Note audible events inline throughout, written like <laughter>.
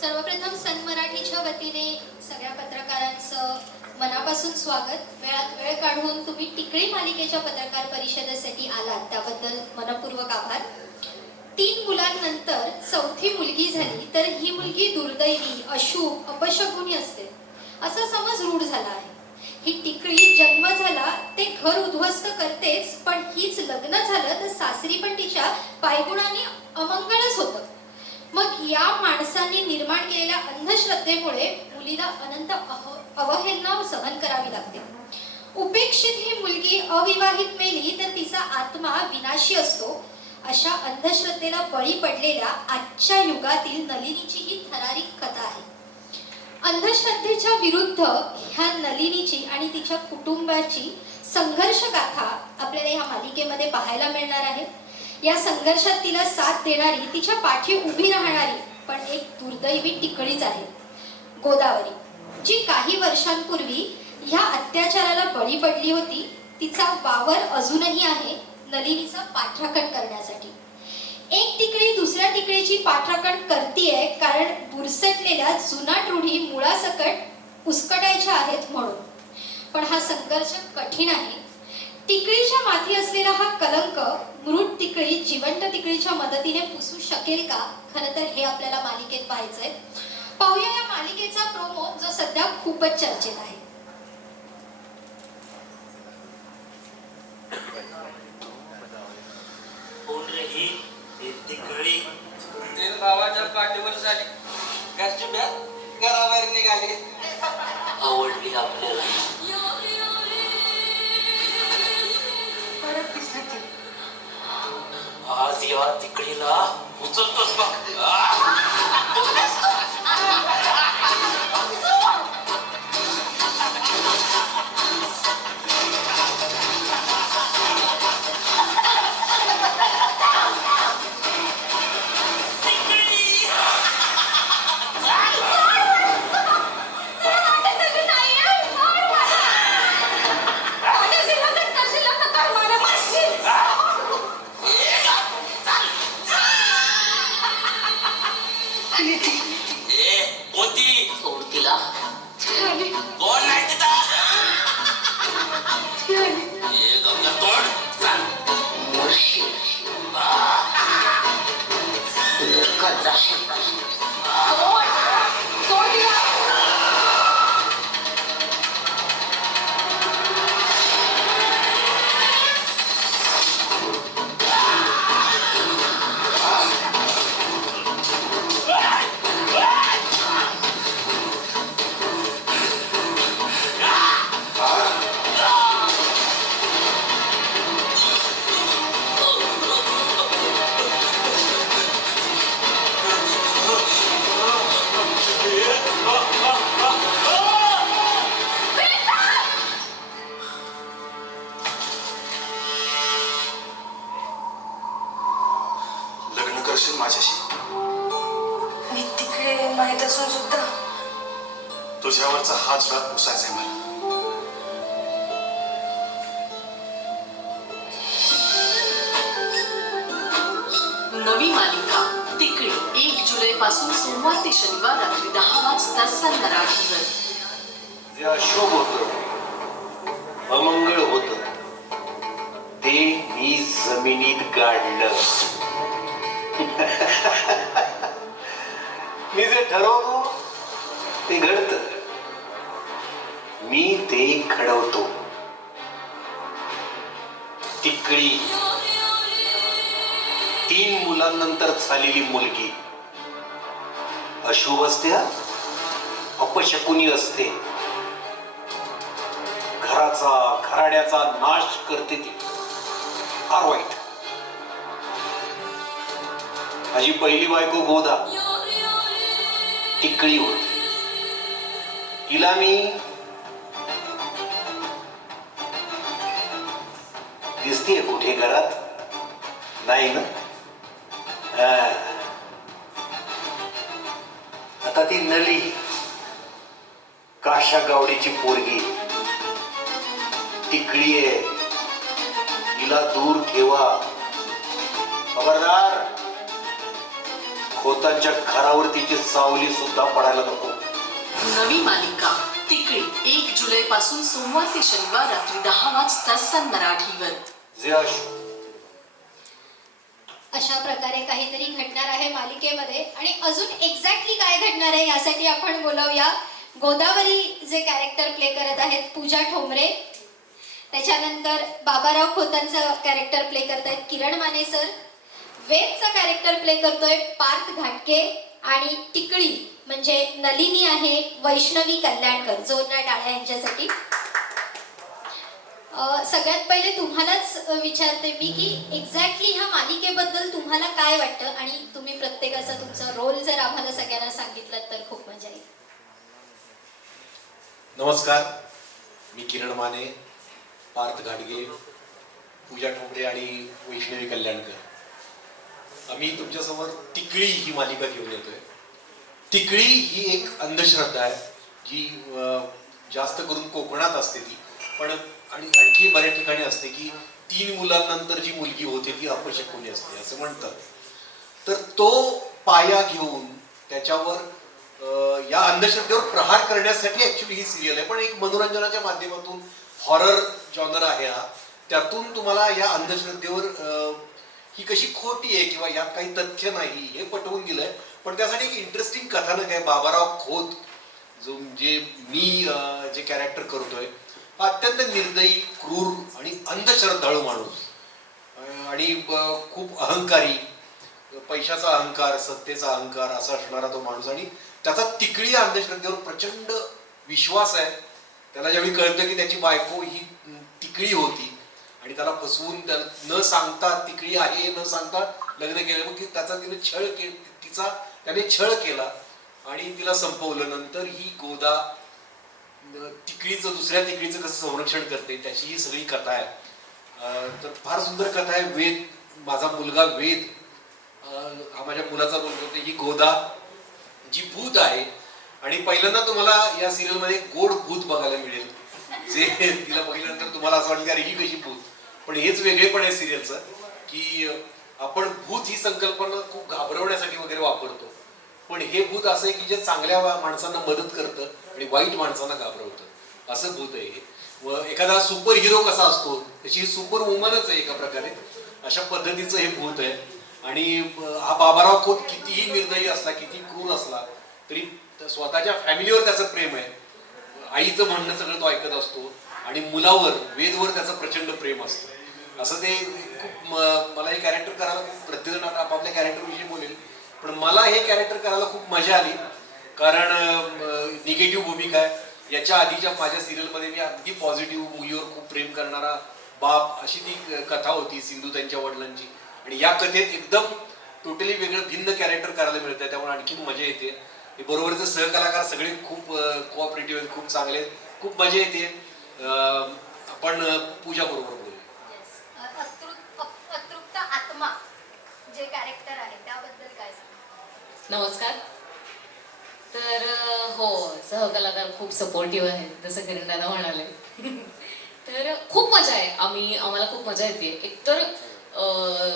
सर्वप्रथम सन मराठीच्या वतीने सगळ्या पत्रकारांचं मनापासून स्वागत. वेळात वेळ काढून तुम्ही टिकळी मालिकेच्या पत्रकार परिषदेसाठी आलात त्याबद्दल मनपूर्वक आभार. तीन मुलांनंतर चौथी मुलगी झाली तर ही मुलगी दुर्दैवी अशुभ अपशकुनी असते. असा समज रूढ झाला आहे. ही टिकळी जन्म झाला ते घर उद्ध्वस्त करतेच पण हीच लग्न झालं तर सासरी पण तिच्या पायगुणाने अमंगळच होतं. मग या माणसांनी निर्माण केलेल्या अंधश्रद्धेमुळे मुलीला अनंत अवहेलना सहन करावी लागते. उपेक्षित ही मुलगी अविवाहित मेली तर तिचा आत्मा विनाशी असतो. अशा अंधश्रद्धेला बळी पडलेल्या आजच्या युगातील नलिनीची ही थरारिक कथा आहे. अंधश्रद्धेच्या विरुद्ध ह्या नलिनीची आणि तिच्या कुटुंबाची संघर्ष गाथा आपल्याला या मालिकेमध्ये पाहायला मिळणार आहे. या संघर्षात तिला साथ देणारी तिच्या पाठी उभी राहणारी पण एक दुर्दैवी टिकळीच आहे. गोदावरी जी काही वर्षांपूर्वी ह्या अत्याचाराला बळी पडली होती तिचा वावर अजूनही आहे नलिनीचा पाठराखण करण्यासाठी. एक तिकडी दुसऱ्या तिकडीची पाठराखण करतीये कारण बुरसटलेल्या जुनाट रूढी मुळासकट उस्कटायच्या आहेत म्हणून. पण हा संघर्ष कठीण आहे. तिकडीच्या माथी असलेला हा कलंक मृत तिकडी जिवंत तिकडीच्या मदतीने पुसू शकेल का? खरं तर हे आपल्याला मालिकेत पाहायचंय. पाहूया या मालिकेचा प्रोमो जो सध्या खूपच चर्चेत आहे. आज या तिकडीला उचलतोस बघ करशील माझ्याशी. मी तिकडे माहीत असून सुद्धा तुझ्यावरचा हाच राग पुसायचा आहे मला. नवी मालिका तिकडे एक जुलै पासून सोमवार ते शनिवार रात्री दहा वाजता सन मराठीवर जे अशोक होत अमंगळ होत ते मी जमिनीत गाडलं. <laughs> मी जे ठरवतो ते घडत. मी ते घडवतो. तिकडी. तीन मुलांनंतर झालेली मुलगी. अशुभ असते अपशकुनी असते. घराचा घराण्याचा नाश करते ती. फार वाईट. माझी पहिली बायको गोदा. टिकळी होती. तिला मी दिसतीये कुठे घरात? नाही ना? आता ती नली काशा गावडीची पोरगी. तिकडी आहे तिला दूर ठेवा. खबरदार. खोतांच्या घरावर तिची सावली सुद्धा पडायला नको. नवी मालिका तिकडी एक जुलै पासून सोमवार ते शनिवार रात्री दहा वाजता सन मराठीवर. जे अश अशा प्रकारे काहीतरी घडणार आहे मालिकेमध्ये आणि अजून एक्झॅक्टली काय घडणार आहे यासाठी आपण बोलावूया. गोदावरी जे कॅरेक्टर प्ले करत आहेत पूजा ठोंबरे. त्याच्यानंतर बाबाराव खोतांचं कॅरेक्टर प्ले करत आहेत किरण माने सर वेदचा कॅरेक्टर प्ले करतोय पार्थ घाटके आणि टिकळी म्हणजे नलिनी आहे वैष्णवी कल्याणकर जोरदार टाळ्या यांच्यासाठी. सगळ्यात पहिले तुम्हालाच विचारते मी की एक्झॅक्टली ह्या मालिकेबद्दल तुम्हाला काय वाटतं? आणि तुम्ही प्रत्येकाचा तुमचा रोल जर आम्हाला सगळ्यांना सांगितलं तर खूप मजा येईल. नमस्कार मी किरण माने पार्थ घाटगे पूजा ठोंबरे आणि वैष्णवी कल्याणकर. आम्ही तुमच्यासमोर टिकळी ही मालिका घेऊन येतोय. टिकळी ही एक अंधश्रद्धा आहे जी जास्त करून कोकणात असते ती. पण आणि आणखी बऱ्याच ठिकाणी असते की तीन मुलांनंतर जी मुलगी होते ती अपशकुनी असते असं म्हणतात. तर तो पाया घेऊन त्याच्यावर या अंधश्रद्धेवर प्रहार करण्यासाठी ऍक्च्युली ही सिरियल आहे. पण एक मनोरंजनाच्या माध्यमातून हॉरर जॉनर आहे हा. त्यातून तुम्हाला या अंधश्रद्धेवर ही कशी खोटी आहे किंवा यात काही तथ्य नाही हे पटवून दिलंय. पण त्यासाठी एक इंटरेस्टिंग कथानक आहे बाबाराव खोत जो म्हणजे जे मी जे कॅरेक्टर करतोय हा अत्यंत निर्दयी क्रूर आणि अंधश्रद्धाळू माणूस. आणि खूप अहंकारी पैशाचा अहंकार सत्तेचा अहंकार असा असणारा तो माणूस. आणि त्याचा तिकडी अंधश्रद्धेवर प्रचंड विश्वास आहे. त्याला ज्यावेळी कळतं की त्याची बायको ही तिकडी होती आणि त्याला फसवून न सांगता तिकडी आहे हे न सांगता लग्न केलं. मग त्याचा तिने छळ के तिचा त्याने छळ केला. आणि तिला संपवलं. नंतर ही गोदा तिकडीचं दुसऱ्या तिकडीचं कसं संरक्षण करते त्याची ही सगळी कथा आहे. तर फार सुंदर कथा आहे. वेद माझा मुलगा वेद. हा माझ्या मुलाचा बोलतो ही गोदा जी भूत आहे. आणि पहिल्यांदा तुम्हाला या सिरियलमध्ये गोड भूत बघायला मिळेल. जे तिला बघितल्यानंतर तुम्हाला असं वाटतं अरे ही कशी भूत? पण हेच वेगळेपण आहे सिरियलचं की आपण भूत ही संकल्पना खूप घाबरवण्यासाठी वगैरे वापरतो. पण हे भूत असं आहे की जे चांगल्या माणसांना मदत करतं आणि वाईट माणसांना घाबरवतं. असं भूत आहे हे. व एखादा सुपर हिरो कसा असतो त्याची सुपर वुमनच आहे एका प्रकारे. अशा पद्धतीचं हे भूत आहे. आणि हा बाबाराव खोत कितीही निर्दयी असला किती क्रूर असला तरी स्वतःच्या फॅमिलीवर त्याचं प्रेम आहे. आईचं म्हणणं सगळं तो ऐकत असतो. आणि मुलावर वेदवर त्याचं प्रचंड प्रेम असतं. असं ते खूप म- मला हे कॅरेक्टर करायला प्रत्येकजण आता आपापल्या कॅरेक्टरविषयी बोलेल. पण मला हे कॅरेक्टर करायला खूप मजा आली. कारण निगेटिव्ह भूमिका आहे. याच्या आधीच्या माझ्या सिरियलमध्ये मी अगदी पॉझिटिव्ह मुलीवर खूप प्रेम करणारा बाप अशी ती क- कथा होती सिंधू त्यांच्या वडिलांची. आणि या कथेत एकदम टोटली वेगळं भिन्न कॅरेक्टर करायला मिळतं त्यामुळे आणखीन मजा येते. बरोबरचे सहकलाकार सगळे खूप कोऑपरेटिव्ह आहेत खूप चांगले आहेत. खूप मजा येते. आपण अं, पूजा बरोबर बोलू अतृप्त अतृप्त आत्मा जे कॅरेक्टर आहे त्याबद्दल काय सांगा नमस्कार. तर हो सहकलाकार खूप सपोर्टिव्ह आहेत जसं किरण दादा म्हणाले. तर खूप मजा आहे. आम्ही आम्हाला खूप मजा येते. एकतर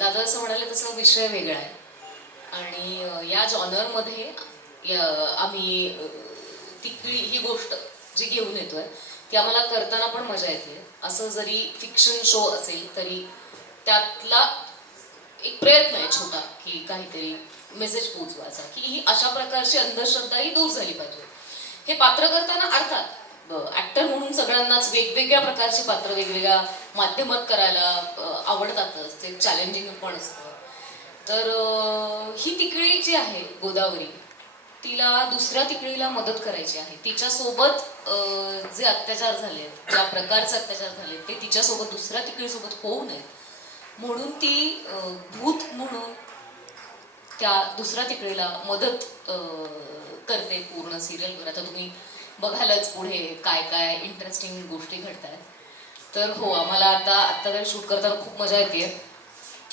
दादा जसं म्हणाले तसं विषय वेगळा आहे. आणि या जॉनरमध्ये आम्ही तिकडी ही गोष्ट जी घेऊन येतोय ती आम्हाला करताना पण मजा येते. असं जरी फिक्शन शो असेल तरी त्यातला एक प्रयत्न आहे छोटा की काहीतरी मेसेज पोचवायचा की ही अशा प्रकारची अंधश्रद्धा ही दूर झाली पाहिजे. हे पात्र करताना अर्थात ऍक्टर म्हणून सगळ्यांनाच वेगवेगळ्या प्रकारची पात्र वेगवेगळ्या माध्यमात करायला आवडतातच ते चॅलेंजिंग पण असतं. तर ही तिकडी जी आहे गोदावरी तिला दुसऱ्या तिकडीला मदत करायची आहे. तिच्यासोबत जे अत्याचार झाले ज्या प्रकारचे अत्याचार झाले ते तिच्यासोबत दुसऱ्या तिकडीसोबत होऊ नये. म्हणून ती भूत म्हणून त्या दुसऱ्या तिकडीला मदत करते पूर्ण सिरियलवर. आता तुम्ही बघालच पुढे काय काय इंटरेस्टिंग गोष्टी घडत आहेत तर हो आम्हाला आता आत्ता तरी शूट करताना खूप मजा येते.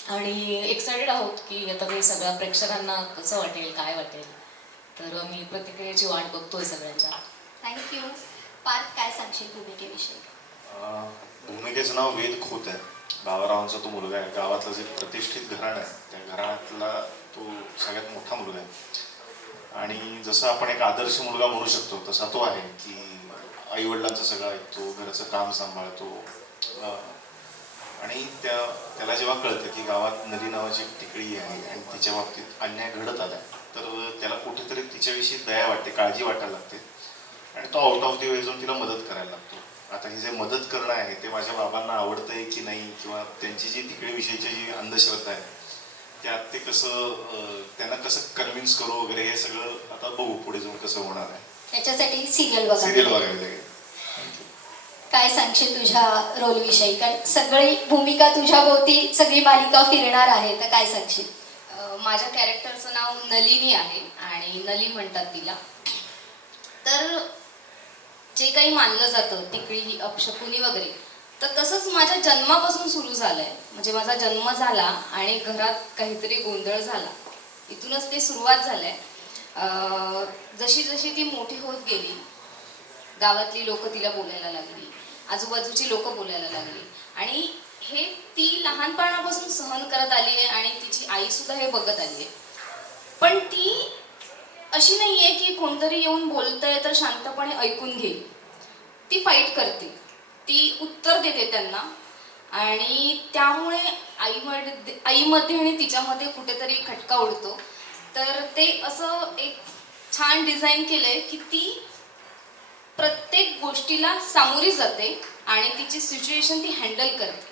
आणि एक्सायटेड आहोत की आता ते सगळ्या प्रेक्षकांना कसं वाटेल काय वाटेल. तर मी प्रतिक्रियेची वाट बघतोय सगळ्यांच्या. थँक्यू पार्थ काय सांगशील भूमिकेविषयी? अं, भूमिकेचं नाव वेद खोत आहे. बाबारावांचा तो मुलगा आहे. गावातलं जे प्रतिष्ठित घराणं आहे त्या घराण्यातला तो सगळ्यात मोठा मुलगा आहे. आणि जसं आपण एक आदर्श मुलगा म्हणू शकतो तसा तो आहे की आईवडिलांचं सगळं ऐकतो घराचं काम सांभाळतो. आणि त्या त्याला जेव्हा कळतं की गावात नदी नावाची एक टिकळी आहे आणि तिच्या बाबतीत अन्याय घडत आला तर त्याला कुठेतरी तिच्याविषयी दया वाटते काळजी वाटायला लागते. आणि तो आउट ऑफ दी वे जाऊन तिला मदत करायला लागतो. आता हे जे मदत करणं आहे ते माझ्या बाबांना आवडतंय की नाही किंवा त्यांची जी तिकडेविषयीची जी अंधश्रद्धा आहे त्यात ते कसं त्यांना कसं कन्व्हिन्स करू वगैरे हे सगळं आता बघू पुढे जाऊन कसं होणार आहे. त्याच्यासाठी सिरियल सिरियल बघा बघायला लागेल. काय सांगशील तुझ्या रोल विषयी? कारण सगळी भूमिका तुझ्या भोवती सगळी मालिका फिरणार आहे तर काय सांगशील? माझ्या कॅरेक्टरचं नाव नलिनी आहे आणि नली म्हणतात तिला. तर जे काही मानलं जातं तिकडी ही अपशकुनी वगैरे तर तसंच माझ्या जन्मापासून सुरू झालं आहे म्हणजे माझा जन्म झाला आणि घरात काहीतरी गोंधळ झाला. इथूनच ते सुरुवात झालं आहे जशी जशी ती मोठी होत गेली गावातली लोक तिला बोलायला लागली आजूबाजूची लोक बोलायला लागली आणि हे ती लहानपणापासून सहन करत आली आहे आणि तिची आई सुद्धा हे बघत आली आहे. पण ती अशी नाही आहे की कोणतरी येऊन बोलतंय तर शांतपणे ऐकून घेईल. ती फाईट करते. ती उत्तर देते त्यांना आणि त्यामुळे आईमध्ये आईमध्ये आणि तिच्यामध्ये कुठेतरी खटका उडतो. तर ते असं एक छान डिझाईन केलं आहे की ती प्रत्येक गोष्टीला सामोरी जाते आणि तिची सिच्युएशन ती हँडल करते.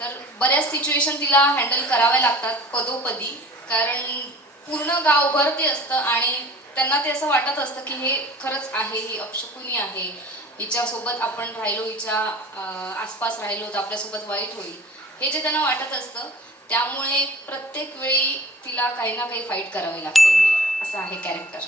तर बऱ्याच सिच्युएशन तिला हँडल कराव्या लागतात पदोपदी. कारण पूर्ण गावभर ते असतं आणि त्यांना ते असं वाटत असतं की हे खरंच आहे ही अपशकुनी आहे. हिच्यासोबत आपण राहिलो हिच्या आसपास राहिलो तर आपल्यासोबत वाईट होईल. हे जे त्यांना वाटत असतं त्यामुळे प्रत्येक वेळी तिला काही ना काही फाईट करावी लागते. असं आहे कॅरेक्टर